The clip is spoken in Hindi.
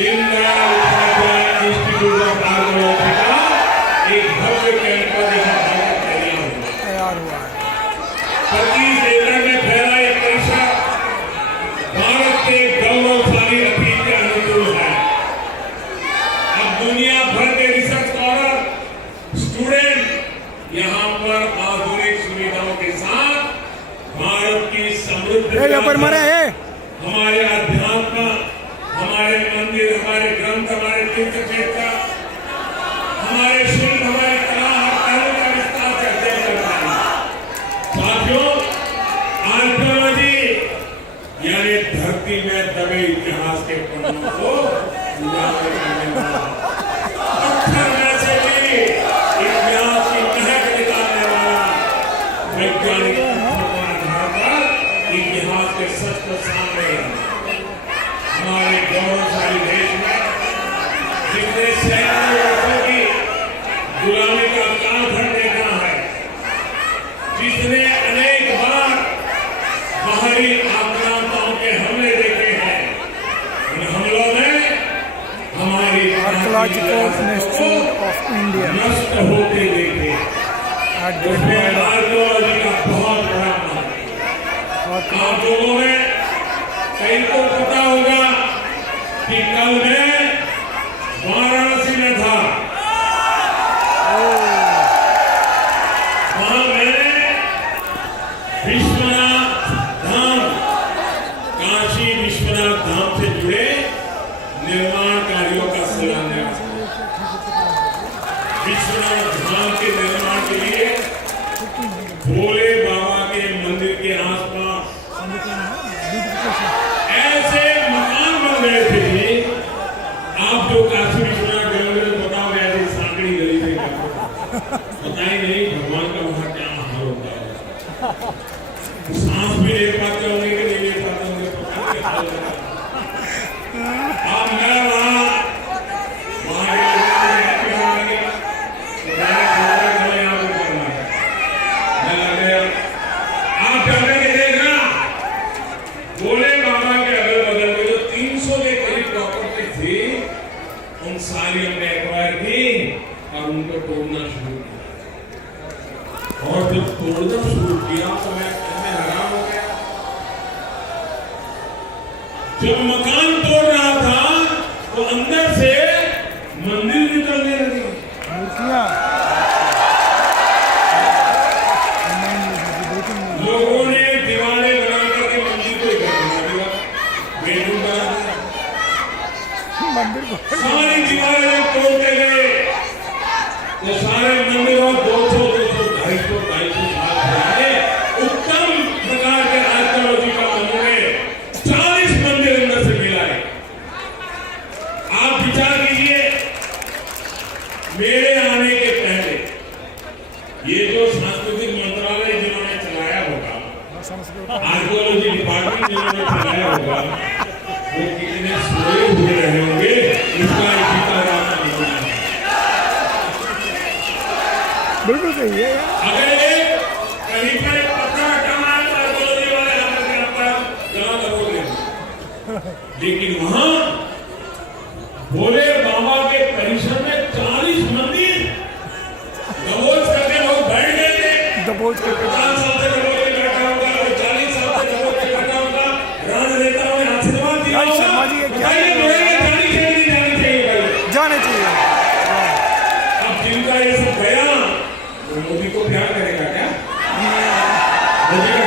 Deendayal Upadhyaya institute of archaeology का एक भव्य कैंपस यहाँ तैयार हुआ है। 25 एकड़ में फैला ये परिसर भारत के गौरवशाली अतीत के अनुकूल है। अब दुनिया भर के रिसर्च स्कॉलर स्टूडेंट यहाँ पर आधुनिक सुविधाओं के साथ भारत की समृद्ध हमारे अध्यात्म, हमारे मंदिर, हमारे ग्रंथ, हमारे तीर्थ क्षेत्र, हमारे शिल्प, हमारे कला का विस्तार से अध्ययन करता है। साथियों, आर्कियोलॉजी यानी धरती में दबे इतिहास के पन्नों को उजागर करने वाला, पत्थर में से भी इतिहास की महक निकालने वाला वैज्ञानिक इतिहास के सच को सामने हमारे गौरवशाली देश में जितने सैकड़ों वर्षों की गुलामी का कालखंड देखा है, जिसने अनेक बार बाहरी आक्रांताओं के हमले देखे हैं, उन हमलों में हमारी आर्कियोलॉजिकल इंस्टीट्यूट ऑफ इंडिया नष्ट होते देखे। आर्कियोलॉजी का बहुत बड़ा आप लोगों में कई को पता होगा कि कल मैं वाराणसी में था। वहां मैंने विश्वनाथ धाम, काशी विश्वनाथ धाम से जुड़े निर्माण कार्यों का शिलान्यास। विश्वनाथ धाम के निर्माण के लिए भोले बाबा के मंदिर के आसपास ऐसे मकान बन गए थे। आप जो काशी विश्वनाथ गए होंगे तो पता होगा, ऐसी सांकड़ी गली से पता ही नहीं भगवान का वहां क्या हाल होता है। सांस भी ले पाते होंगे कि नहीं ले पाते होंगे, पता नहीं हाल होगा। अब मैं वहां आप जाने के देखना भोले बाबा के अगल बगल में जो 300 के करीब प्रॉपर्टी थी, उन सारी हमने एक्वायर की और उनको तोड़ना शुरू किया। और जब तोड़ना शुरू किया तो मैं हैरान हो गया। जब मकान तोड़ रहा था तो अंदर से मंदिर निकलने लगे। लोगों ने दीवारें बना करके मंदिर को इकट्ठा किया, बेडरूम बना दिया। सारी दीवारें जब तोड़ते गए तो सारे मंदिरों 200, 250 साल पहले उत्तम प्रकार के आर्कियोलॉजी का नमूने 40 मंदिर अंदर से मिलाए। आप विचार कीजिए, मेरे आने के पहले ये जो सांस्कृतिक मंत्रालय जिन्होंने चलाया होगा, आर्कियोलॉजी डिपार्टमेंट जिन्होंने चलाया होगा, वो कितने सोए हुए रहे होंगे, इसका एक ठिकाना नहीं है। बिल्कुल सही है। अगर कहीं पर एक पत्थर हटाना है तो आर्कियोलॉजी वाले आकर के आपका जमा दबोच लेंगे। लेकिन वहां भोले बाबा के परिसर में 40 मंदिर दबोच करके लोग बैठ गए थे। दबोच करके 50 साल से दबोच के बैठा होगा, और 40 साल से दबोच के बैठा होगा। राजनेताओं ने आशीर्वाद दिया होगा। जाने चाहिए। अब जिनका ये सब गया, मोदी को प्यार करेगा क्या? मोदी का